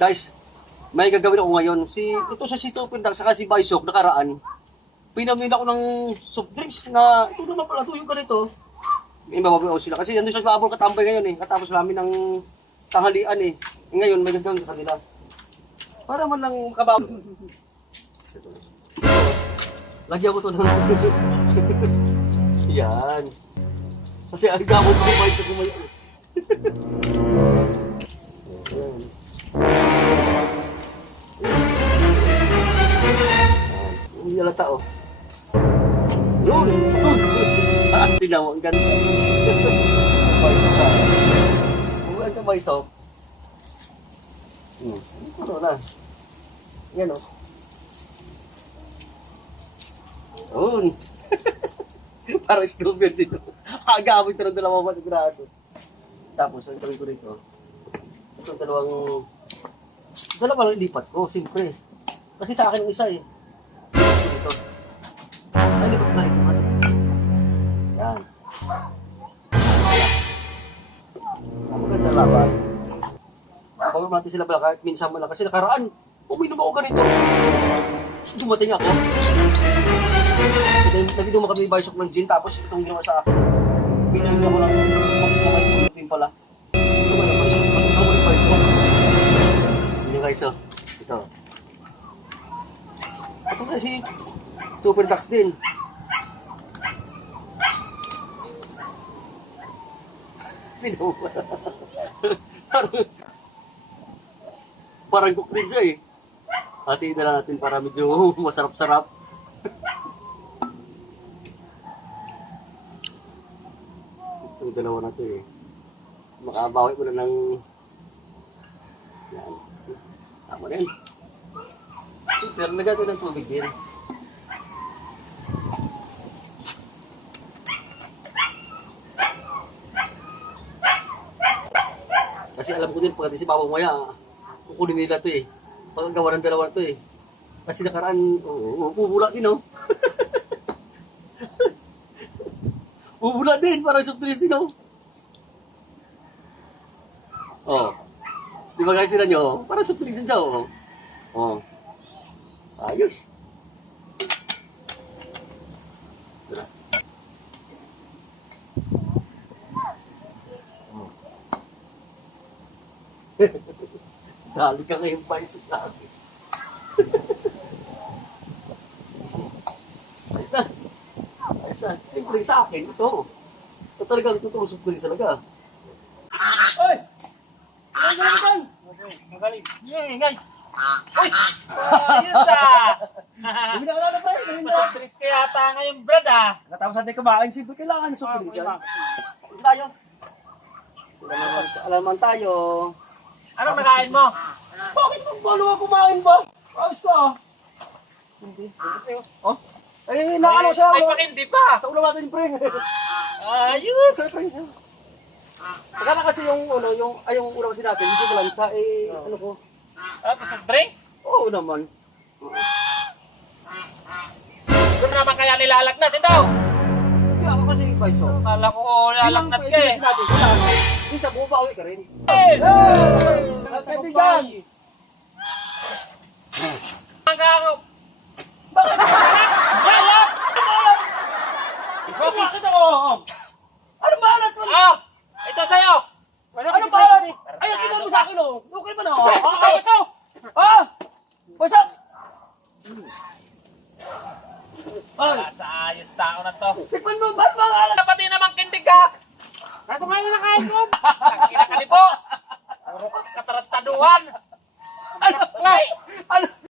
Guys, may gagawin ako ngayon. Ito si Super Duck saka si Baisok nakaraan. Pinamin ako ng soft drinks na ito naman pala ito yung ganito. May mababaw sila kasi andun sa babor katambay ngayon eh. Katapos namin ng tanghalian eh. Ngayon may gagawin sa kanila. Para man lang makabaw. Lagyan ko to ng yan. Kasi ang gamot ko may sa kumayo. Hindi nila tao. Yun! Tingnan mo, ang ganda. Buwan ka ba isok? Ano na? Yan o. Yun! Parang strawberry dito. Agamit na ng dalawang matigrado. Tapos, ang gawin ko dito. Ito dalawa lang ilipat ko, siyempre. Kasi sa akin ang isa eh. Ito. Ay, lipat na rin. Yan. Ang maganda laban. Pagod natin sila pala kahit minsan mo lang. Kasi nakaraan, uminom ako ganito. Dumating ako. Nag-inom kami Baisok ng gin, tapos itong ginawa sa akin. Pinahin ako lang magpapagpapin pala. Ito ba na Baisok? Ito ba na Baisok? Yun yung guys, oh. Ito. Ito kasi Super Ducks din. Parang cook din siya eh. Hatiin na lang natin para medyo masarap-sarap. Itong dalawa na ito eh. Makabawi ko na ng yan. Tama na yan. Pero nagagawin ng tubig din. Kasi alam ko din pagdating si Papa Maya, kukunin nila ito eh. Pagkagawa ng dalawa ito eh. Kasi nakaraan, bubula din oh. Bubula din, parang soft drinks din oh. Oh. Di ba guys sila nyo? Parang soft drinks din siya oh. Oh. Ayos. Dali ka ngayong Baisok sa akin. Ayos na. Ayos na. Siyempre sa akin, ito. Ito talaga, ito soft drinks talaga. Oy! Ay, gano'n! Magaling. Yay, guys. Ayos ah. Hindi na ka na pa rin. Soft drinks ka yata ngayon, Brad ah. Katapos natin kumain, siyempre kailangan soft drinks yan. Ayos tayo. Alaman tayo. Ano makain mo? Bakit mo balo ka kumain ba? Ayos ka ah. Hindi. Oh? Ay, nakano siya. May pakindi pa. Sa ulam natin, pre. Ayos. Saka na kasi yung ulam kasi natin, hindi ko lang sa ano ko. Soft drinks? Oo naman. Doon naman kaya nilalagnat ito. Hindi ako kasi Baisok. Kala ko lalagnat siya eh. natin, kailangan. Minsan bumabawi ka rin. Hey! Kaibigan! Bakit? Balat! Bakit ako? Ano balat mo? Ah! Ito sa'yo! Ano balat? Ay, kita mo sa akin oh. Okay ba na? Ito! Ah! Baisok! Ay! Sa ayos tao na to. Tikman mo, ba't mga alat? Pati naman kindig ka! Ito nga yung nakain mo! Kinakali po! Puro katarattaduhan! Ano? Ano?